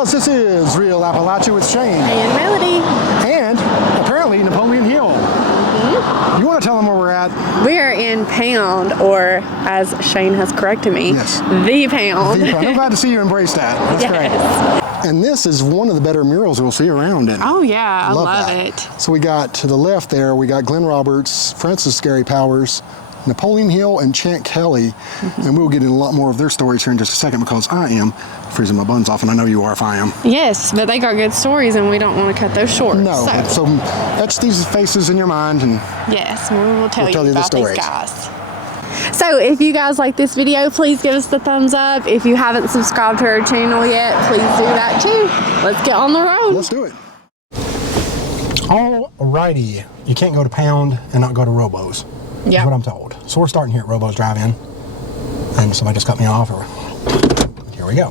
because this is Real Appalachia with Shane. And Melody. And apparently Napoleon Hill. You want to tell them where we're at? We are in Pound, or as Shane has corrected me, yes, the Pound. The Pound. I'm glad to see you embrace that. That's yes. great. And this is one of the better murals we'll see around it. Oh yeah, I love that. it. So we got to the left there, we got Glenn Roberts, Francis Scary Powers, Napoleon Hill, and Chant Kelly. And we'll get in a lot more of their stories here in just a second, because I am freezing my buns off, and I know you are if I am. Yes, but they got good stories, and we don't want to cut those short. No, so etch these faces in your mind, and yes, we will tell you the about stories. These guys. So if you guys like this video, please give us the thumbs up. If you haven't subscribed to our channel yet, please do that too. Let's get on the road. Let's do it. Alrighty, you can't go to Pound and not go to Robo's. Yeah. That's what I'm told. So we're starting here at Robo's Drive-In, and somebody just cut me off. Here we go.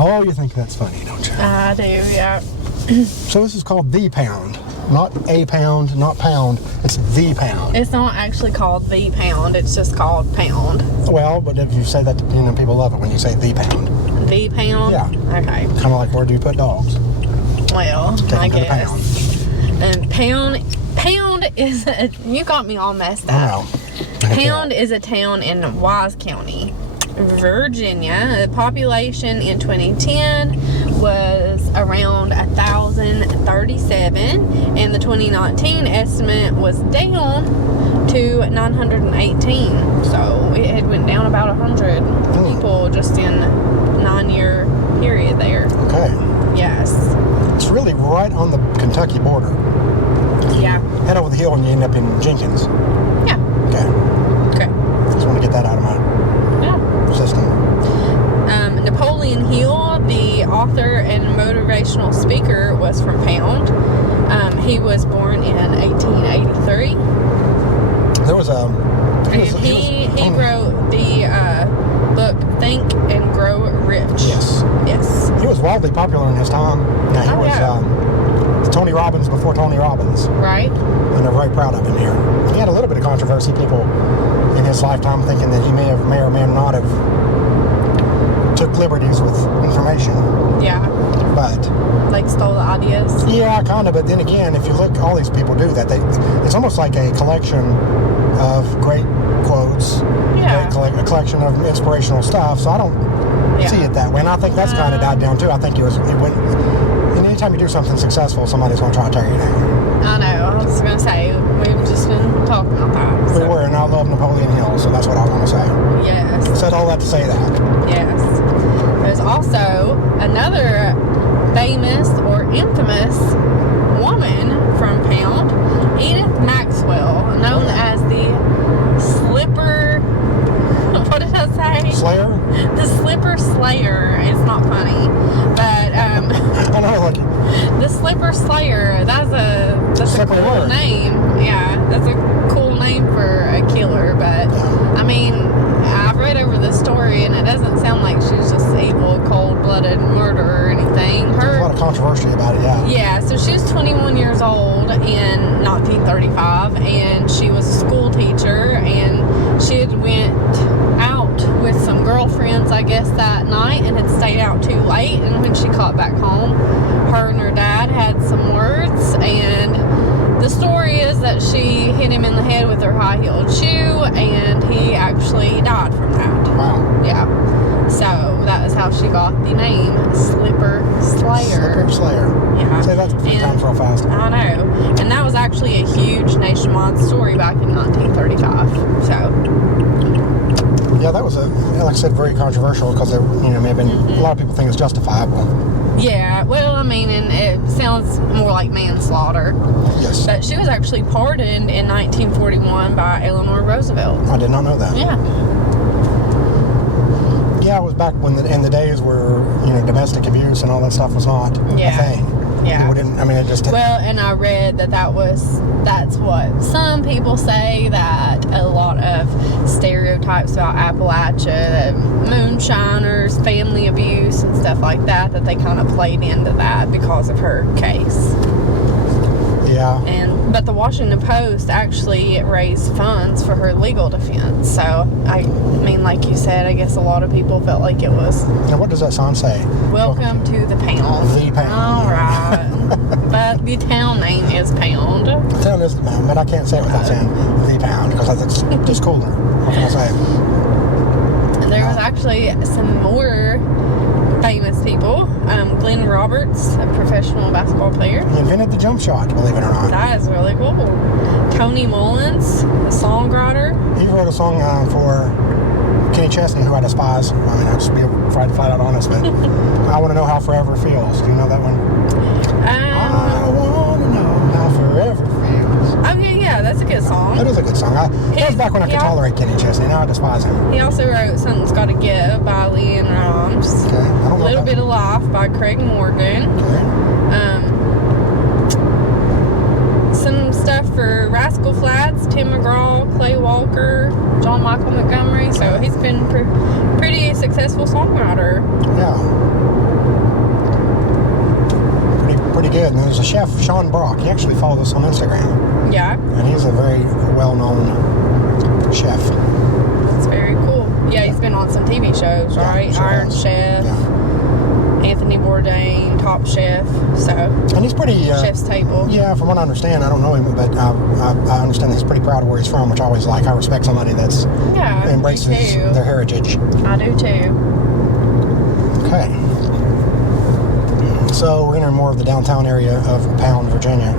Oh, you think that's funny, don't you? I do, yeah. So this is called The Pound. Not a pound, not pound. It's The Pound. It's not actually called The Pound. It's just called Pound. Well, but if you say that, people love it when you say The Pound. The Pound? Yeah. Okay. Kind of like, where do you put dogs? Well, I guess. Pound. And Pound is you got me all messed up. Pound is a town in Wise County, Virginia. The population in 2010 was around 1,037, and the 2019 estimate was down to 918. So it had went down about 100 people just in a 9-year period there. Okay. Yes. It's really right on the Kentucky border. Yeah. Head over the hill and you end up in Jenkins. Yeah. Okay. Okay. Just want to get that out of my system. Napoleon Hill, the author and motivational speaker, was from Pound. He was born in 1883. There was a... He wrote the book Think and Grow Rich. Yes. Yes. He was wildly popular in his time. Yeah, he was Tony Robbins before Tony Robbins. Right. And they're very proud of him here. He had a little bit of controversy, people in his lifetime thinking that he may or may not have took liberties with information. Yeah. But... like stole the ideas? Yeah, kind of. But then again, if you look, all these people do that. It's almost like a collection of great quotes. Yeah. A collection of inspirational stuff. So I don't see it that way. And I think that's kind of died down too. I think it went... And anytime you do something successful, somebody's going to try to tear you down. I know. I was going to say, we've just been talking about that. We were, and I love Napoleon Hill, so that's what I want to say. Yes. Said all that to say that. Yes. There's also another famous or infamous woman from Pound, Edith Maxwell, known as the Slipper... What did I say? Slayer? The Slipper Slayer. It's not funny, but I know, like the Slipper Slayer. That's a cool name. Yeah, that's a cool name for a killer. But I mean, I've read over the story, and it doesn't sound like she's just evil, cold-blooded murder or anything. There's a lot of controversy about it. Yeah. Yeah. So she was 21 years old in 1935, and she was a school teacher, and she had went out with some girlfriends, I guess, that night, and had stayed out too late. And when she got back home, her and her dad had some words, and the story is that she hit him in the head with her high-heeled shoe, and he actually died from that. Wow. Yeah. So that is how she got the name Slipper Slayer. Slipper Slayer. Yeah. Say that 3 times real fast. I know. And that was actually a huge nationwide story back in 1935. So. Yeah, that was like I said, very controversial, because there, may have been a lot of people think it's justifiable. Yeah, well, I mean, and it sounds more like manslaughter. Yes. But she was actually pardoned in 1941 by Eleanor Roosevelt. I did not know that. Yeah. Yeah, it was back when in the days where domestic abuse and all that stuff was not a thing. Yeah. It didn't, it just... Well, and I read that's what some people say, that a lot of stereotypes about Appalachia, moonshiners, family abuse, and stuff like that they kind of played into that because of her case. Yeah. But the Washington Post actually raised funds for her legal defense. So, I mean, like you said, I guess a lot of people felt like it was... Now, what does that song say? Welcome to the Pound. The Pound. All right. But the town name is Pound. The town is the Pound, but I can't say it without saying the Pound, because it's just cooler. What can I say? And there was actually some more famous people. Glenn Roberts, a professional basketball player. He invented the jump shot, believe it or not. That is really cool. Tony Mullins, the songwriter. He wrote a song for Kenny Chesney, who I despise. I mean, I'll just be flat out honest, but I Want to Know How Forever Feels. Do you know that one? I want to know how forever feels. Oh, yeah, that's a good song. That is a good song. That was back when I could tolerate Kenny Chesney. Now I despise him. He also wrote Something's Gotta Give by Leanne Rimes. Okay. I don't know. Little Bit of Life by Craig Morgan. Okay. Some stuff for Rascal Flatts, Tim McGraw, Clay Walker, John Michael Montgomery. So he's been pretty successful songwriter. Yeah. Pretty good. And there's a chef, Sean Brock. He actually follows us on Instagram. Yeah. And he's a very well-known chef. That's very cool. Yeah, he's been on some TV shows, right? Sure Iron has. Chef, Yeah. Anthony Bourdain, Top Chef. So, And he's pretty... Chef's Table. Yeah, from what I understand, I don't know him, but I understand he's pretty proud of where he's from, which I always like. I respect somebody that's embraces their heritage. I do too. Okay. So we're entering more of the downtown area of Pound, Virginia.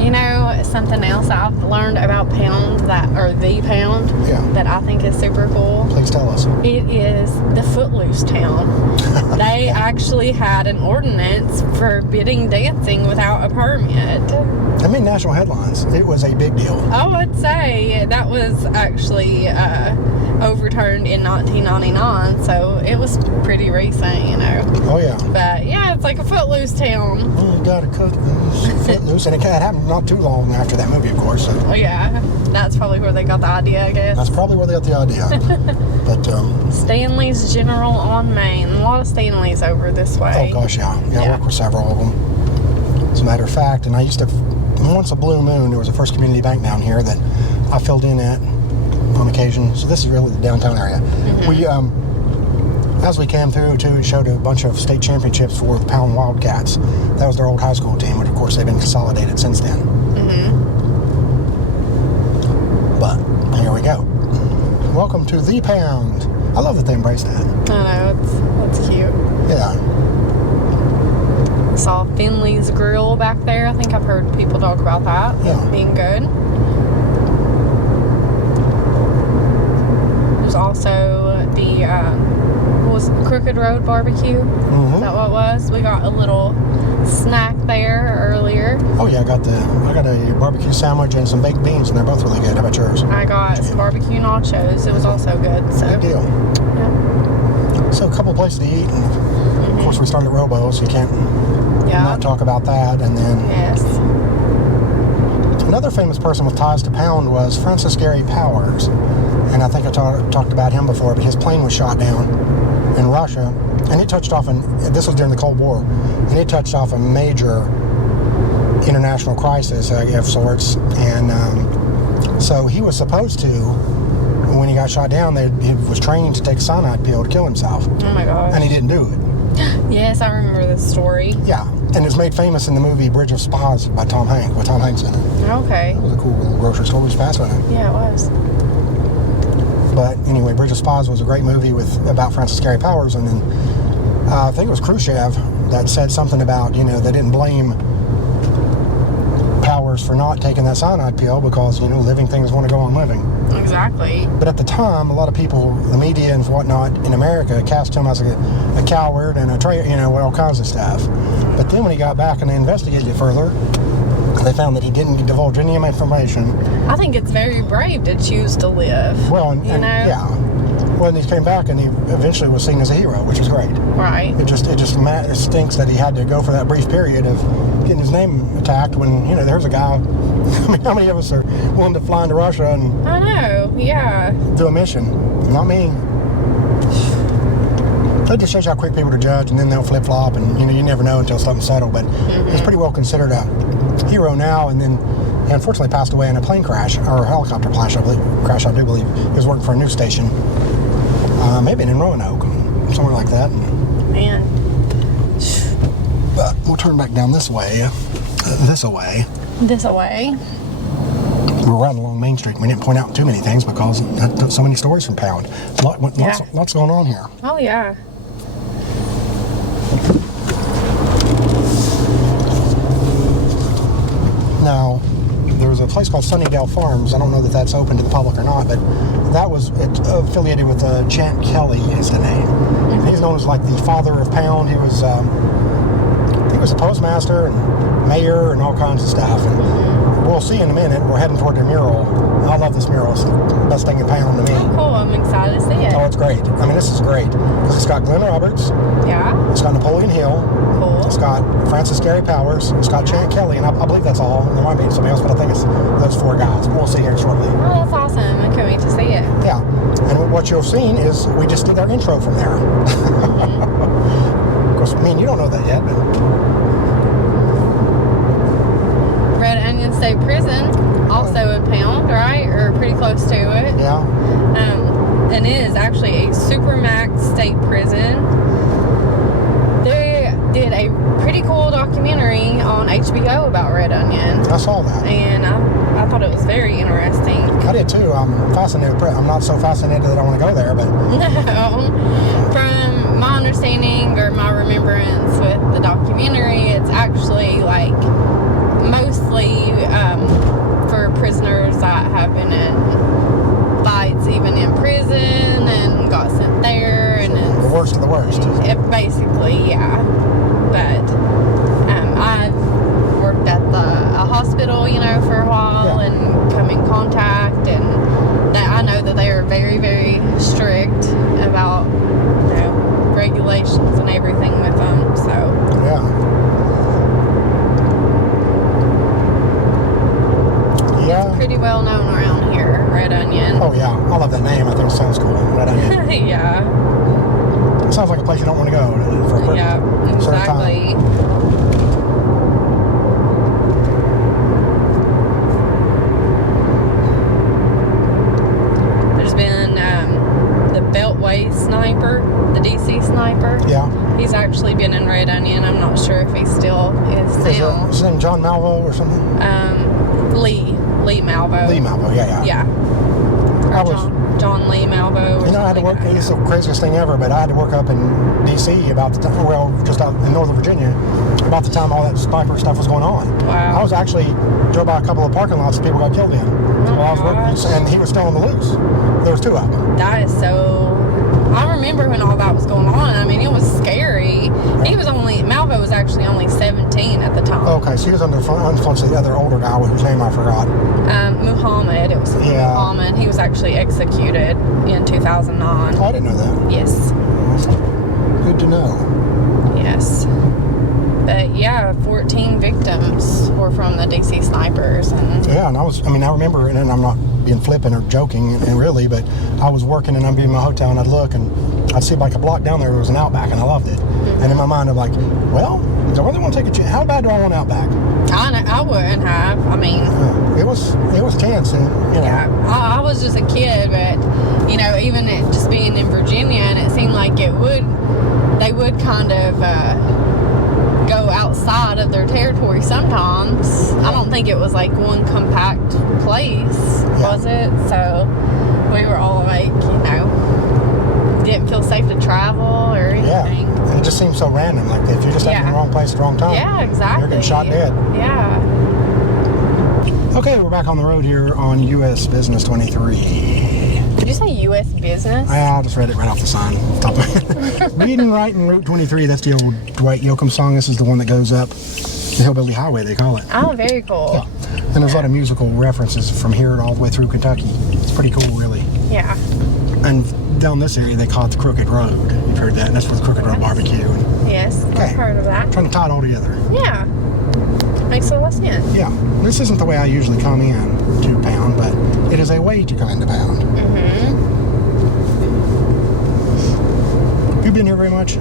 You know, something else I've learned about Pound, the Pound, that I think is super cool. Please tell us. It is the Footloose town. They actually had an ordinance forbidding dancing without a permit. That made national headlines. It was a big deal. Oh, I'd say that was actually overturned in 1999, so it was pretty recent, you know. Oh, yeah. But, yeah, it's like a Footloose town. Oh, you gotta cut loose. And it happened not too long after that movie, of course. So. Oh, yeah. That's probably where they got the idea, I guess. That's probably where they got the idea. But, Stanley's General on Main. A lot of Stanley's over this way. Oh, gosh, yeah. I work with several of them. As a matter of fact, and I used to, once a blue moon, there was a First Community Bank down here that I filled in at on occasion. So this is really the downtown area. We, as we came through, too, showed a bunch of state championships for the Pound Wildcats. That was their old high school team, which, of course, they've been consolidated since then. But here we go. Welcome to the Pound. I love that they embrace that. I know, that's cute. Yeah. Saw Finley's Grill back there. I think I've heard people talk about that being good. There's also the Crooked Road Barbecue. Is that what it was? We got a little snack there earlier. Oh yeah, I got a barbecue sandwich and some baked beans, and they're both really good. How about yours? I got some barbecue nachos. It was also good. So. Good deal. Yeah. So a couple places to eat, and of course we started at Robo, so you can't not talk about that. And then another famous person with ties to Pound was Francis Gary Powers, and I think I talked about him before. But his plane was shot down in Russia, and it touched off, this was during the Cold War, and it touched off a major international crisis of sorts. And so he was supposed to, when he got shot down, he was trained to take a cyanide pill to kill himself. Oh my gosh. And he didn't do it. Yes, I remember this story. Yeah, and it was made famous in the movie Bridge of Spies by Tom Hanks, with Tom Hanks in it. Okay. It was a cool little grocery store we just passed by it. Yeah, it was. But anyway, Bridge of Spies was a great movie about Francis Gary Powers, and then I think it was Khrushchev that said something about, they didn't blame Powers for not taking that cyanide pill because, living things want to go on living. Exactly. But at the time, a lot of people, the media and whatnot in America, cast him as a coward and a traitor, all kinds of stuff. But then when he got back and they investigated it further, they found that he didn't divulge any information. I think it's very brave to choose to live. Well, yeah. Well, and he came back and he eventually was seen as a hero, which was great. Right. It stinks that he had to go for that brief period of getting his name attacked when, there's a guy. I mean, how many of us are willing to fly into Russia and I know, yeah. do a mission? Not me. It just shows you how quick people to judge, and then they'll flip-flop, and you never know until something's settled. But he's pretty well considered a hero now, and then he unfortunately passed away in a plane crash, or a helicopter crash, I do believe. He was working for a news station, maybe in Roanoke, somewhere like that. Man. But we'll turn back down this way. This away. We're riding along Main Street. We didn't point out too many things because so many stories from Pound. Lots going on here. Oh, yeah. Now, there was a place called Sunnydale Farms. I don't know that that's open to the public or not, but that was affiliated with Chant Kelly is the name. He's known as like the father of Pound. He was a postmaster and mayor and all kinds of stuff. And we'll see in a minute. We're heading toward their mural. I love this mural. It's the best thing in Pound to me. Oh, cool. I'm excited to see it. Oh, it's great. I mean, this is great. Because it's got Glenn Roberts. Yeah. It's got Napoleon Hill. Cool. It's got Francis Gary Powers. It's got Chant Kelly. And I believe that's all. There might be somebody else, but I think it's those 4 guys. We'll see here shortly. Oh, that's awesome. I can't wait to see it. Yeah. And what you'll see is we just did our intro from there. Of course, I mean, you don't know that yet, but... Red Onion State Prison, also in Pound, right? Or pretty close to it. Yeah. And it is actually a supermax state prison. They did a pretty cool documentary on HBO about Red Onion. I saw that. And I thought it was very interesting. I did too. I'm fascinated. I'm not so fascinated that I want to go there, but... No. From my understanding or my remembrance with the documentary, it's actually like mostly for prisoners that have been in fights even in prison and got sent there, and it's the worst of the worst. Basically, yeah. But I've worked at a hospital, for a while, and come in contact, and I know that they are very, very strict about regulations and everything with them. So yeah. It's pretty well known around here, Red Onion. Oh yeah, I love that name. I think it sounds cool. Red Onion. Yeah. It sounds like a place you don't want to go for a certain exactly. time. There's been the Beltway sniper, the DC sniper. Yeah. He's actually been in Red Onion. I'm not sure if he still is now. Is his name John Malvo or something? Lee Malvo. Lee Malvo, yeah. Yeah. Or John Lee Malvo. I had to work. It's the craziest thing ever, but I had to work up in D.C. about the time. Well, just out in Northern Virginia, about the time all that sniper stuff was going on. Wow. I was actually drove by a couple of parking lots that people got killed in while I was working, and he was still on the loose. There was 2 of them. That is so. I remember when all that was going on. I mean, it was scary. Malvo was actually only 17 at the time. Okay, so he was under influence of the other older guy whose name I forgot. Muhammad. It was Muhammad. He was actually executed in 2009. Oh, I didn't know that. Yes. Good to know. Yes. But yeah, 14 victims were from the DC snipers. And yeah, and I remember, and I'm not being flippant or joking, and really, but I was working and I'd be in my hotel and I'd look and I'd see like a block down there was an Outback, and I loved it. Mm-hmm. And in my mind, I'm like, well, do I really want to take a chance? How bad do I want Outback? I wouldn't have. I mean, it was chance, and Yeah, I was just a kid, but even just being in Virginia, and it seemed like they would kind of go outside of their territory sometimes. I don't think it was like one compact place, was it? So we were all like, didn't feel safe to travel or anything. Yeah, and it just seems so random. Like if you're just in the wrong place at the wrong time, exactly. You're getting shot dead. Yeah. Okay, we're back on the road here on U.S. Business 23. Did you say U.S. Business? I just read it right off the sign. Reading right in Route 23. That's the old Dwight Yoakam song. This is the one that goes up the Hillbilly Highway, they call it. Oh, very cool. Yeah. And there's a lot of musical references from here all the way through Kentucky. It's pretty cool, really. Yeah. And down this area, they call it the Crooked Road. You've heard that. And that's for the Crooked Road Barbecue. Yes, I've heard of that. Trying to tie it all together. Yeah. Makes a lot of sense. Yeah. This isn't the way I usually come in to Pound, but it is a way to come into Pound. Mm-hmm. you been here very much?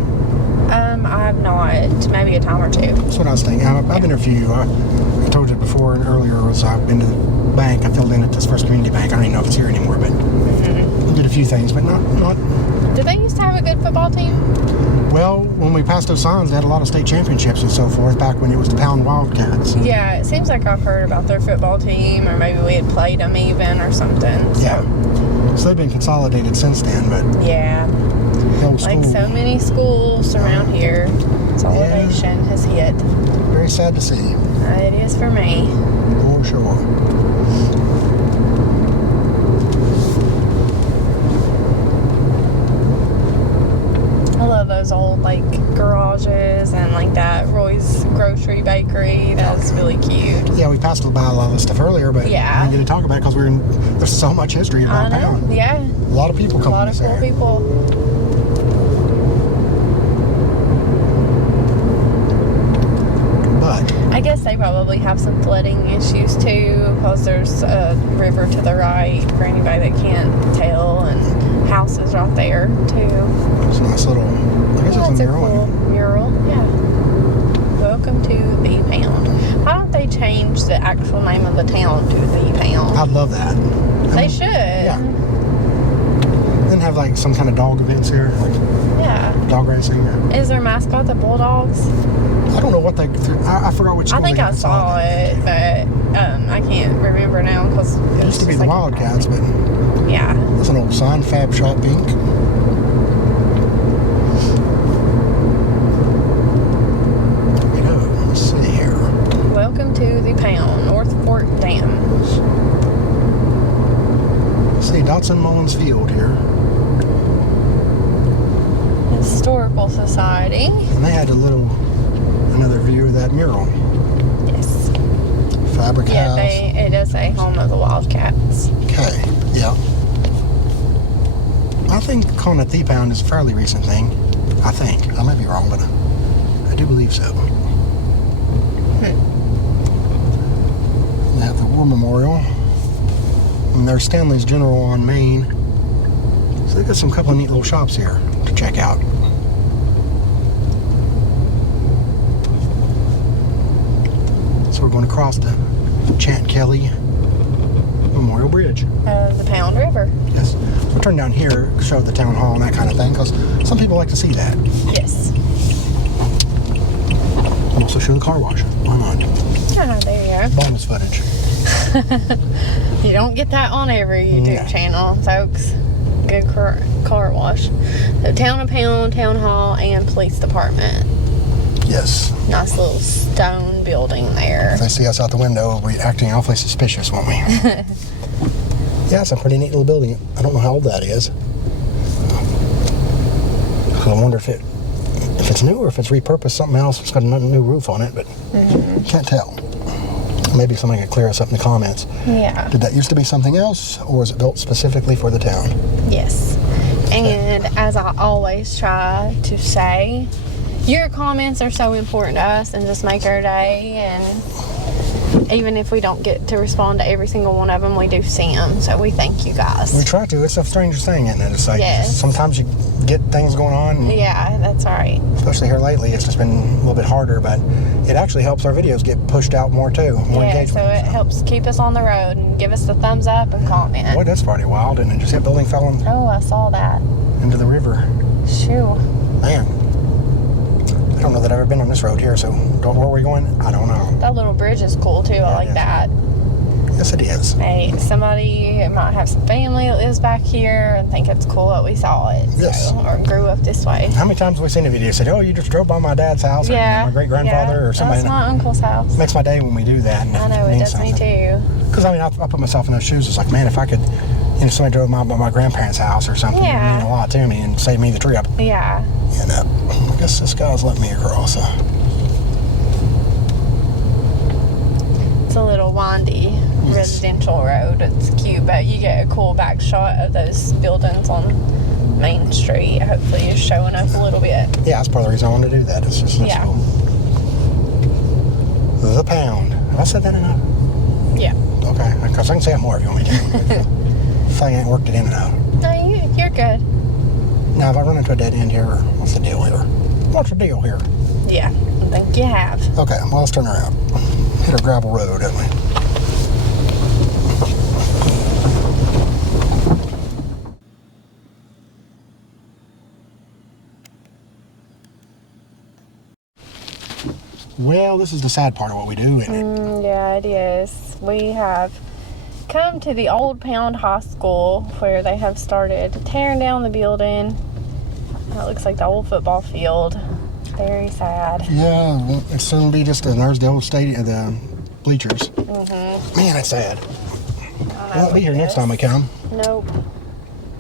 I have not. Maybe a time or two. That's what I was thinking. I've been here for you. I told you before and earlier was I've been to the bank. I filled in at this First Community Bank. I don't even know if it's here anymore, but did a few things, but not. Did they used to have a good football team? Well, when we passed those signs, they had a lot of state championships and so forth back when it was the Pound Wildcats. Yeah, it seems like I've heard about their football team, or maybe we had played them even or something. So. Yeah. So they've been consolidated since then, but Yeah. the old Like school, so many schools around here, consolidation has hit. very sad to see, It is for me. for sure. I love those old like garages and like that Roy's Grocery Bakery. That was really cute. Yeah, we passed by a lot of this stuff earlier, but Yeah. we didn't get to talk about it because there's so much history I about know. Pound. Yeah. A lot of people A come lot from of this cool area. people. But I guess they probably have some flooding issues too, because there's a river to the right for anybody that can't tell, and houses right there too. it's a nice little, I guess Well, it's that's a a mural. cool mural. Yeah. Welcome to the Pound. Why don't they change the actual name of the town to the Pound? I'd love that. They should. Yeah. Then have like some kind of dog events here, like Yeah. dog racing. Or, Is their mascot the Bulldogs? I don't know what they. I forgot which. I school think they I saw it, consolidated. but I can't remember now because It used to be the Wildcats, but Yeah. it's an old sign, Fab Shop Inc. You know, let's see here. Welcome to the Pound, North Fork Dam. Let's see, Dotson Mullins Field here. Historical Society. And they had another view of that mural. Yes. Fabric Yeah, House. it does say home of the Wildcats. Okay, yeah. I think calling it the Pound is a fairly recent thing. I think. I might be wrong, but I do believe so. They have the War Memorial. And there's Stanley's General on Main. So they got some couple of neat little shops here to check out. So we're going across the Chantilly Memorial Bridge. The Pound River. Yes. We'll turn down here, show the town hall and that kind of thing, because some people like to see that. Yes. And also show the car wash. Why not? Oh, there you Bonus footage. go. You don't get that on every YouTube Yeah. channel, folks. Good car wash. So Town of Pound, Town Hall, and Police Department. Yes. Nice little stone building there. If they see us out the window, we'll be acting awfully suspicious, won't we? Yeah, it's a pretty neat little building. I don't know how old that is. So I wonder if it's new or if it's repurposed something else. It's got a new roof on it, but can't tell. Maybe somebody could clear us up in the comments. Yeah. Did that used to be something else, or was it built specifically for the town? Yes. And as I always try to say, your comments are so important to us and just make our day. And even if we don't get to respond to every single one of them, we do see them. So we thank you guys. We try to. It's a strangest thing, isn't it? It's like Yes. sometimes you get things going on. And Yeah, that's right. especially here lately, it's just been a little bit harder, but it actually helps our videos get pushed out more too, more Yeah, engagement. so it helps keep us on the road and give us the thumbs up and comment. Boy, that's pretty wild, and it just hit building fell Oh, I saw that. into the river. Shoo. Man, I don't know that I've ever been on this road here, so where are we going? I don't know. That little bridge is cool too. I like it is. that. Yes, it is. Hey, somebody might have some family that lives back here and think it's cool that we saw it. Yes. So, or grew up this way. How many times have we seen a video that said, "Oh, you just drove by my dad's house," or my great grandfather, or somebody? That's my uncle's house. It makes my day when we do that. I know, it does me too. Because I mean, I put myself in those shoes. It's like, man, if I could, somebody drove by my grandparents' house or something, it would Yeah. mean a lot to me and save me the trip. Yeah. And I guess this guy's letting me across. It's a little windy residential road. It's cute, but you get a cool back shot of those buildings on Main Street. Hopefully you're showing up a little bit. Yeah, that's part of the reason I wanted to do that. It's just Yeah. cool. The Pound. Have I said that enough? Yeah. Okay, because I can say it more if you want me to. If I ain't worked it in and out. No, you're good. Now, if I run into a dead end here, what's the deal here? What's the deal here? Yeah, I think you have. Okay, well, let's turn around. Hit a gravel road, didn't we? Well, this is the sad part of what we do, isn't it? Yeah, it is. We have come to the old Pound High School where they have started tearing down the building. It looks like the old football field. Very sad. Yeah, it's soon be just the old stadium, the bleachers. Man, that's sad. I won't be here next time we come. Nope.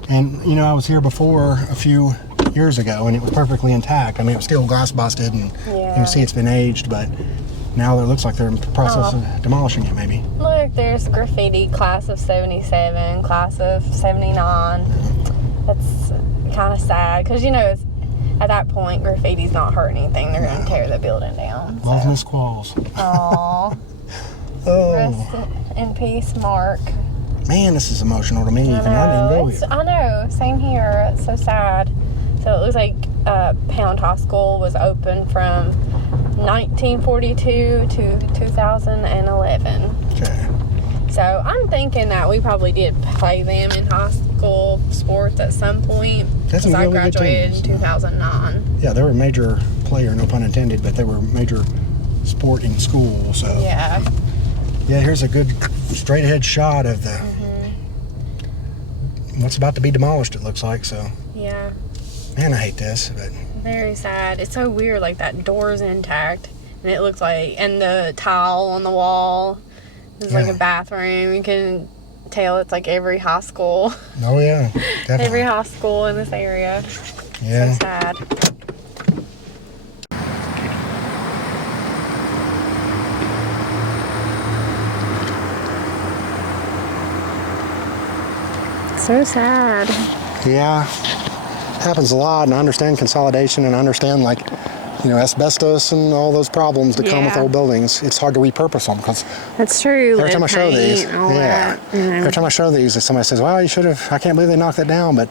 And, you know, I was here before a few years ago, and it was perfectly intact. I mean, it was still glass busted, and you can see it's been aged, but now it looks like they're in the process of demolishing it, maybe. Look, there's graffiti, class of 77, class of 79. That's kind of sad, because, you know, it's, at that point, graffiti's not hurt anything. They're going to tear the building down. Love So. Miss Qualls. Aww. Oh, Rest in peace, Mark. man, this is emotional to me, even. I didn't go here. I know, same here. It's so sad. So it looks like Pound High School was open from 1942 to 2011. Okay. So I'm thinking that we probably did play them in high school sports at some point. That's Because I really good graduated teams. in 2009. Yeah, they were a major player, no pun intended, but they were a major sport in school, so. Yeah. Yeah, here's a good straight ahead shot of the what's about to be demolished, it looks like, so. Yeah. Man, I hate this, but Very sad. It's so weird, like that door's intact. And it looks like, and the tile on the wall is like Yeah. a bathroom. You can tell it's like every high school. oh yeah, definitely. Every high school in this area. Yeah. So sad. So sad. Yeah, happens a lot, and I understand consolidation, and I understand, like, you know, asbestos and all those problems that come with Yeah. old buildings. It's hard to repurpose them because That's true. every time I show these, All that, you know. every time I show these, somebody says, "Well, you should have." I can't believe they knocked that down, but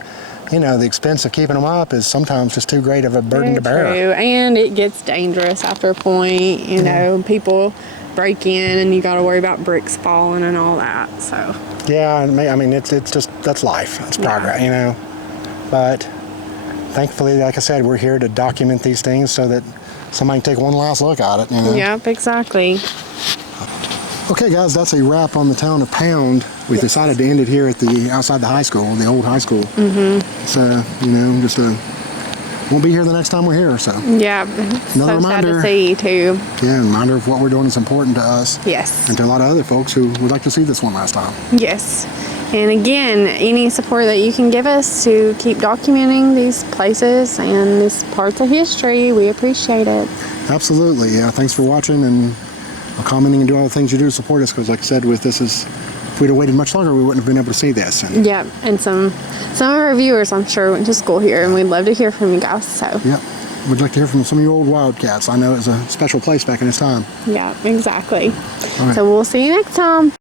you know, the expense of keeping them up is sometimes just too great of a burden to bear. True, and it gets dangerous after a point. You know, people break in, and you got to worry about bricks falling and all that. So Yeah, I mean, it's just that's life. It's progress, you know. But thankfully, like I said, we're here to document these things so that somebody can take one last look at it. You know? Yep, exactly. Okay, guys, that's a wrap on the town of Pound. We decided to end it here at the outside the high school, the old high school. It's you know, just won't be here the next time we're here. So Yeah, Another so sad reminder. to see too. yeah, reminder of what we're doing is important to us Yes, and to a lot of other folks who would like to see this one last time. yes. And again, any support that you can give us to keep documenting these places and these parts of history, we appreciate it. Absolutely, yeah. Thanks for watching and commenting and doing all the things you do to support us. Because, like I said, with this is, if we'd have waited much longer, we wouldn't have been able to see this. And, Yep, and some of our viewers, I'm sure, went to school here, and we'd love to hear from you guys. So Yep. We'd like to hear from some of you old Wildcats. I know it was a special place back in its time. yeah, exactly. All right. So we'll see you next time.